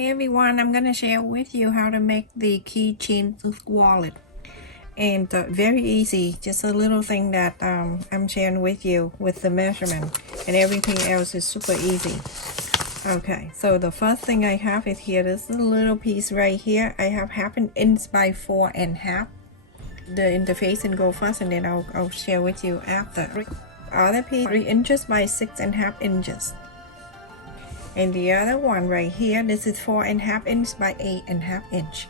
Hi everyone, I'm gonna share with you how to make the Keychain Wallet, and very easy, just a little thing that I'm sharing with you with the measurement, and everything else is super easy. Okay, so the first thing I have is here, this little piece right here. I have 1/2 inch by 4.5. The interface and go first, and then I'll share with you after. Other piece 3 inches by 6.5 inches. And the other one right here, this is 4.5 inch by 8.5 inch.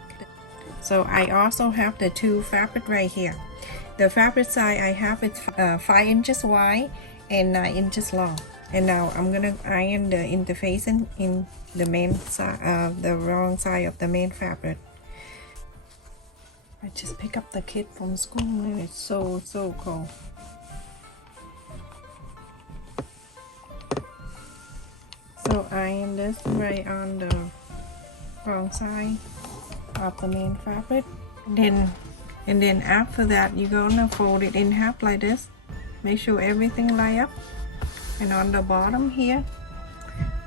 So I also have the 2 fabric right here. The fabric size I have is 5 inches wide and 9 inches long. And now I'm gonna iron the interfacing in the main side, the wrong side of the main fabric. I just picked up the kit from school and it's so cold. So iron this right on the wrong side of the main fabric. And then after that, you're gonna fold it in half like this. Make sure everything line up. And on the bottom here,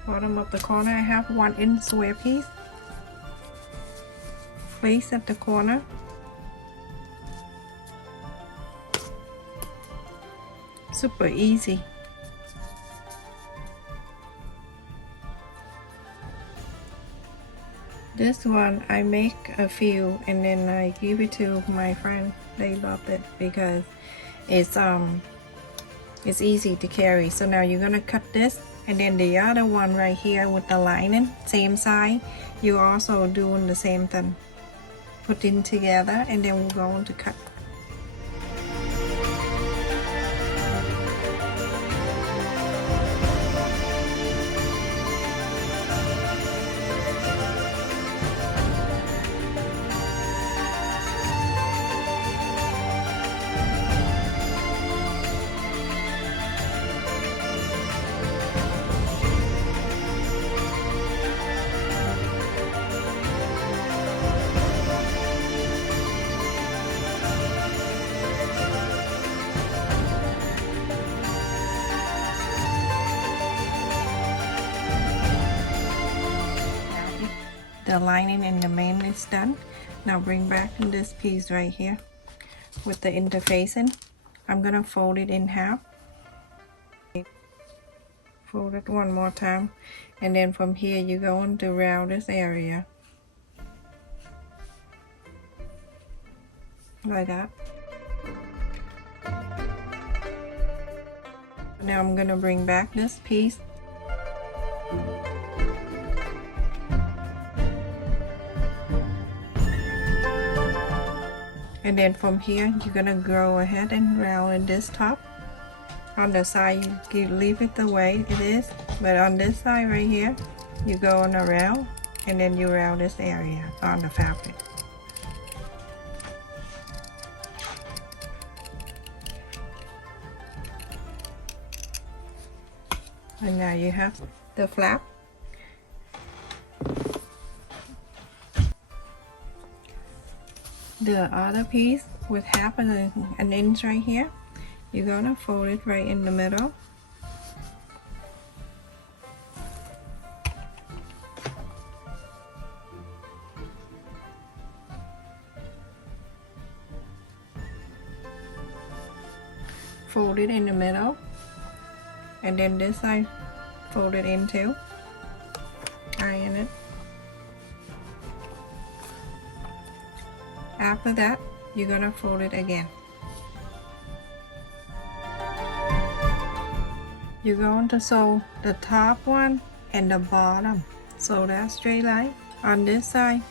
bottom of the corner, I have 1 inch square piece. Place at the corner. Super easy. This one I make a few and then I give it to my friend. They loved it because it's easy to carry. So now you're gonna cut this, and then the other one right here with the lining, same side, you also doing the same thing. Put in together, and then we're going to cut. The lining and the main is done. Now bring back this piece right here with the interfacing. I'm gonna fold it in half. Fold it one more time, and then from here you're going to round this area like that. Now I'm gonna bring back this piece. And then from here, you're gonna go ahead and round in this top. On the side, you leave it the way it is, but on this side right here, you go on around, and then you round this area on the fabric. And now you have the flap. The other piece with 1/2 an inch right here, you're gonna fold it right in the middle. Fold it in the middle, and then this side fold it in too. Iron it. After that, you're gonna fold it again. You're going to sew the top one and the bottom. Sew that straight line. On this side,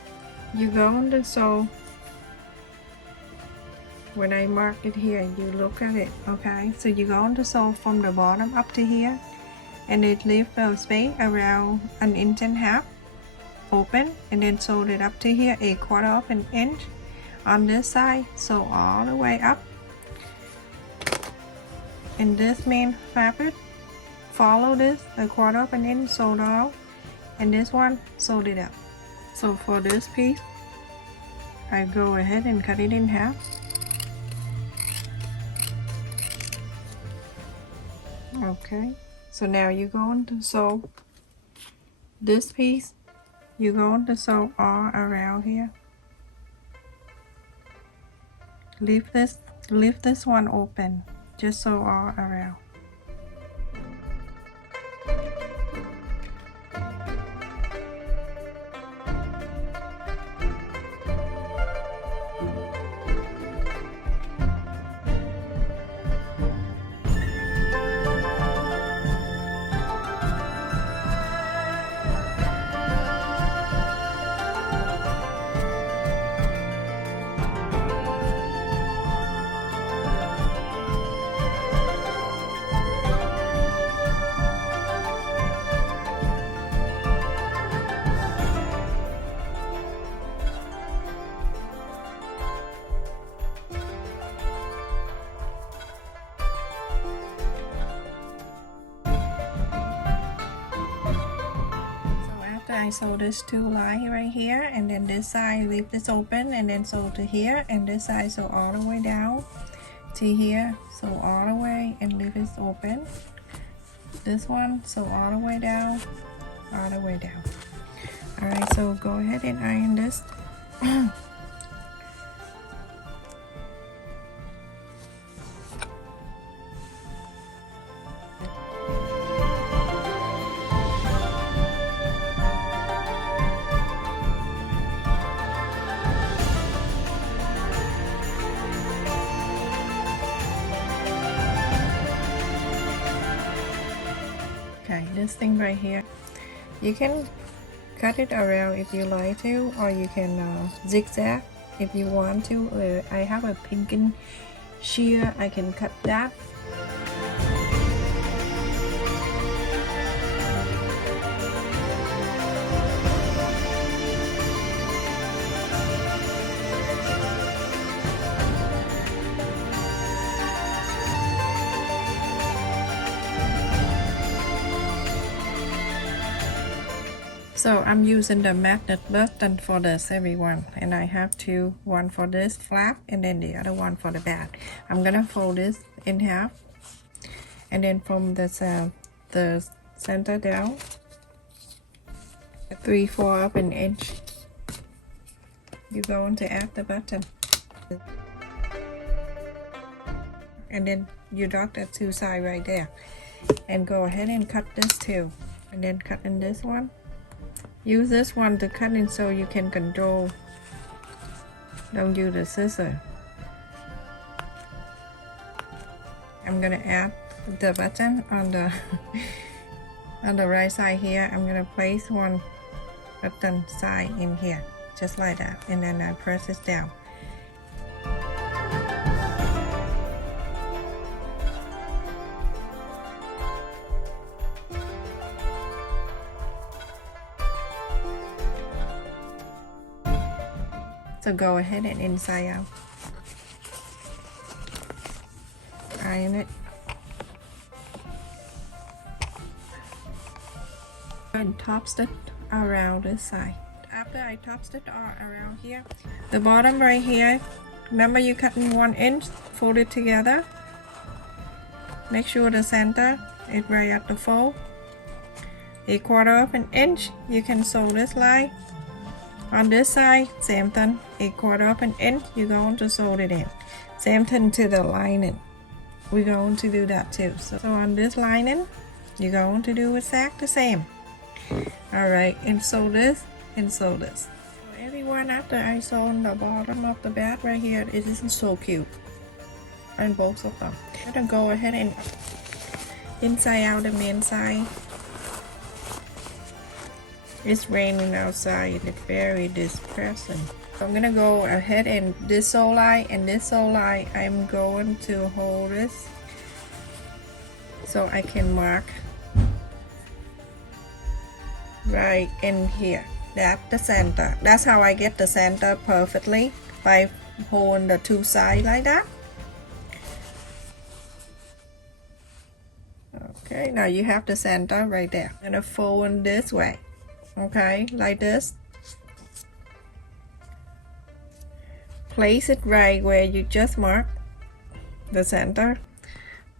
you're going to sew, when I mark it here, you look at it, okay? So you're going to sew from the bottom up to here, and it leaves the space around 1.5 inches open, and then sew it up to here 1/4 of an inch. On this side, sew all the way up. In this main fabric, follow this 1/4 of an inch, sewed all, and this one sewed it up. So for this piece, I go ahead and cut it in half. Okay, so now you're going to sew this piece you're going to sew all around here. Leave this one open, just sew all around. I sew this two line right here, and then this side leave this open, and then sew to here, and this side sew all the way down to here, sew all the way and leave it open. This one sew all the way down, all the way down. All right, so go ahead and iron this. This thing right here, you can cut it around if you like to, or you can zigzag if you want to. I have a pinking shear, I can cut that. So I'm using the magnet button for this, everyone, and I have two, one for this flap and then the other one for the back. I'm gonna fold this in half, and then from the center down 3/4 of an inch, you're going to add the button, and then you dot the two sides right there, and go ahead and cut this too, and then cut in this one. Use this one to cut in so you can control. Don't use the scissor. I'm gonna add the button on the on the right side here. I'm gonna place one button side in here, just like that, and then I press this down. So go ahead and inside out. Iron it. And top stitch around this side. After I top stitch all around here, the bottom right here, remember you cut in 1 inch, fold it together. Make sure the center is right at the fold. 1/4 of an inch, you can sew this line. On this side, same thing, 1/4 of an inch, you're going to sew it in. Same thing to the lining. We're going to do that too. So on this lining, you're going to do exactly the same. Alright, and sew this, and sew this. So everyone, after I sew on the bottom of the bag right here, it is so cute. And both of them. I'm gonna go ahead and inside out the main side. It's raining outside and it's very depressing. So I'm gonna go ahead and this sew line and this sew line, I'm going to hold this so I can mark right in here. That's the center. That's how I get the center perfectly, by holding the two sides like that. Okay, now you have the center right there. I'm gonna fold in this way. Okay, like this. Place it right where you just marked the center,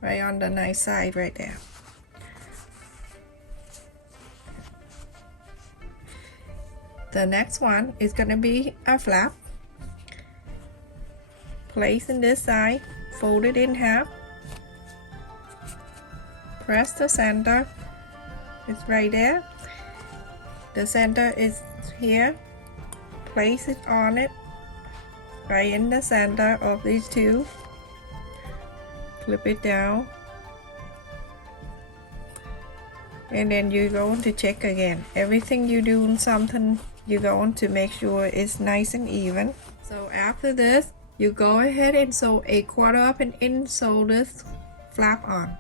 right on the nice side right there. The next one is gonna be a flap. Place in this side, fold it in half, press the center, it's right there. The center is here, place it on it, right in the center of these two, flip it down, and then you're going to check again. Everything you do in something, you're going to make sure it's nice and even. So after this, you go ahead and sew a 1/4 up and insole this flap on.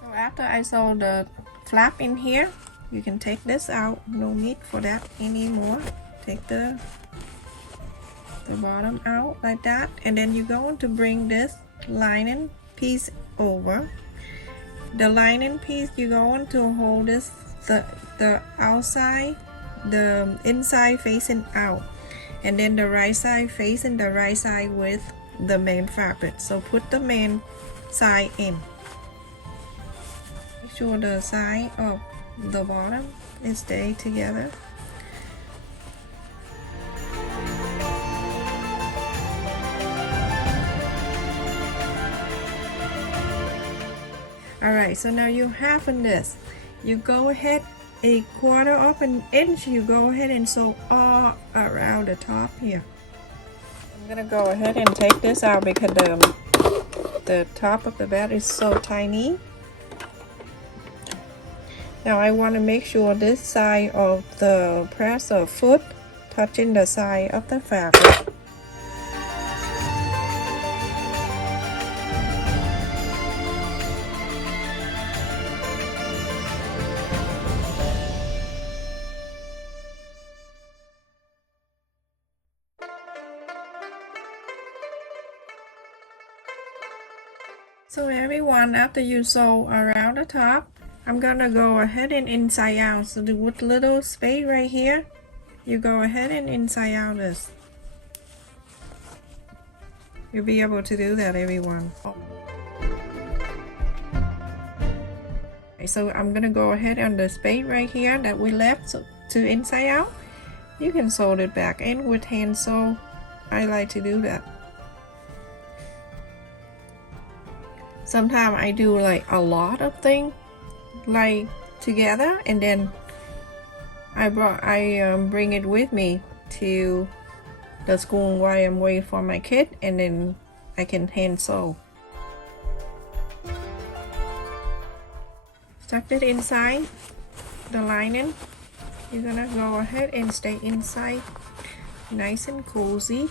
So after I sew the flap in here, you can take this out. No need for that anymore. Take the bottom out like that, and then you're going to bring this lining piece over. The lining piece, you're going to hold this the outside, the inside facing out, and then the right side facing the right side with the main fabric. So put the main side in. Make sure the side of the bottom is stay together. Alright, so now you have in this. You go ahead a 1/4 of an inch, you go ahead and sew all around the top here. I'm gonna go ahead and take this out because the top of the bed is so tiny. Now I want to make sure this side of the presser foot touching the side of the fabric. So everyone, after you sew around the top, I'm gonna go ahead and inside out. So with little space right here, you go ahead and inside out this. You'll be able to do that, everyone. Okay, so I'm gonna go ahead on the space right here that we left to inside out. You can sew it back in with hand sew. I like to do that. Sometimes I do like a lot of things like together, and then I bring it with me to the school while I'm waiting for my kid, and then I can hand sew. Tuck it inside the lining. You're gonna go ahead and stay inside nice and cozy.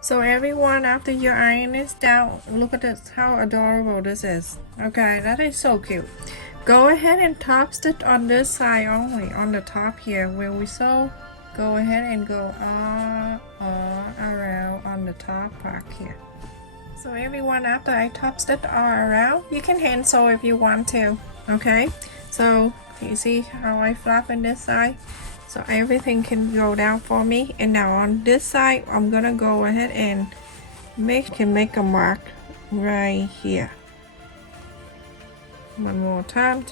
So everyone, after your iron is down, look at this, how adorable this is. Okay, that is so cute. Go ahead and top stitch on this side only, on the top here where we sew. Go ahead and go all around on the top part here. So everyone, after I top stitch all around, you can hand sew if you want to. Okay, so you see how I flap in this side? So everything can go down for me. And now on this side, I'm gonna go ahead and make a mark right here. One more time.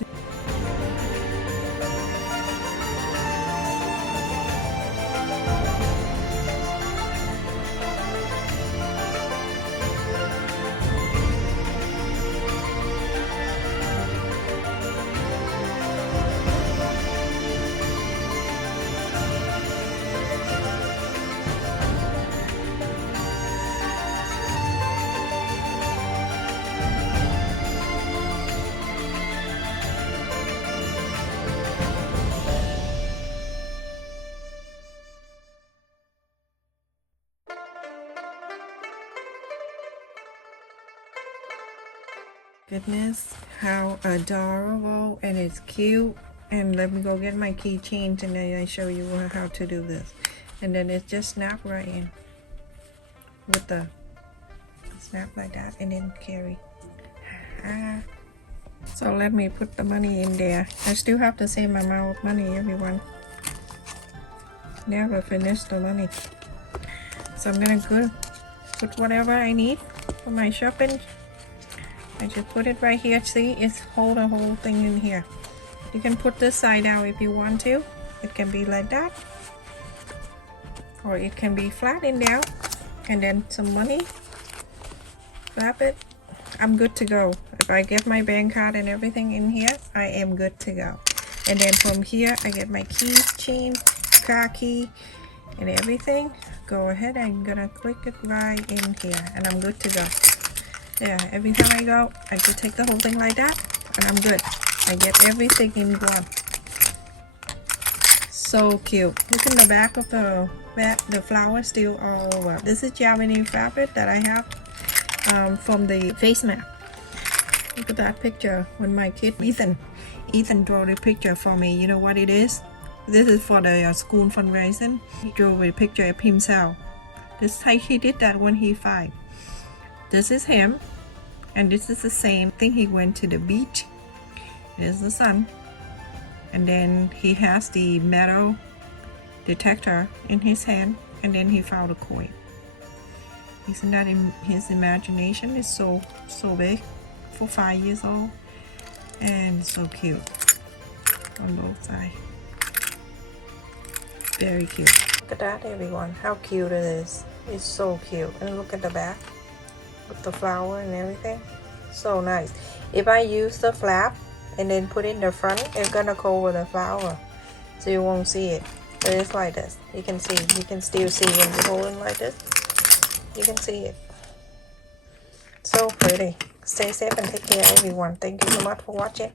Goodness, how adorable, and it's cute. And let me go get my keychains and then I show you how to do this. And then it just snap right in with the snap like that, and then carry. So let me put the money in there. I still have the same amount of money, everyone. Never finish the money. So I'm gonna put whatever I need for my shopping I just put it right here. See, it's hold the whole thing in here. You can put this side out if you want to. It can be like that, or it can be flat in there, and then some money. Wrap it. I'm good to go. If I get my bank card and everything in here, I am good to go. And then from here, I get my keychain, car key, and everything. Go ahead, I'm gonna click it right in here, and I'm good to go. Yeah, every time I go, I just take the whole thing like that, and I'm good. I get everything in one. So cute. Look in the back of the flower still all over. This is Japanese fabric that I have from the Fastener. Look at that picture when my kid Ethan drew the picture for me. You know what it is? This is for the school fundraising. He drew a picture of himself. This he did that when he 5. This is him, and this is the same thing. He went to the beach. There's the sun, and then he has the metal detector in his hand, and then he found a coin. Isn't that in his imagination? Is so big for 5 years old, and so cute on both sides. Very cute. Look at that, everyone. How cute it is. It's so cute. And look at the back with the flower and everything. So nice. If I use the flap and then put it in the front, it's gonna cover the flower, so you won't see it. But it's like this. You can see. You can still see when you hold it like this. You can see it. So pretty. Stay safe and take care, everyone. Thank you so much for watching.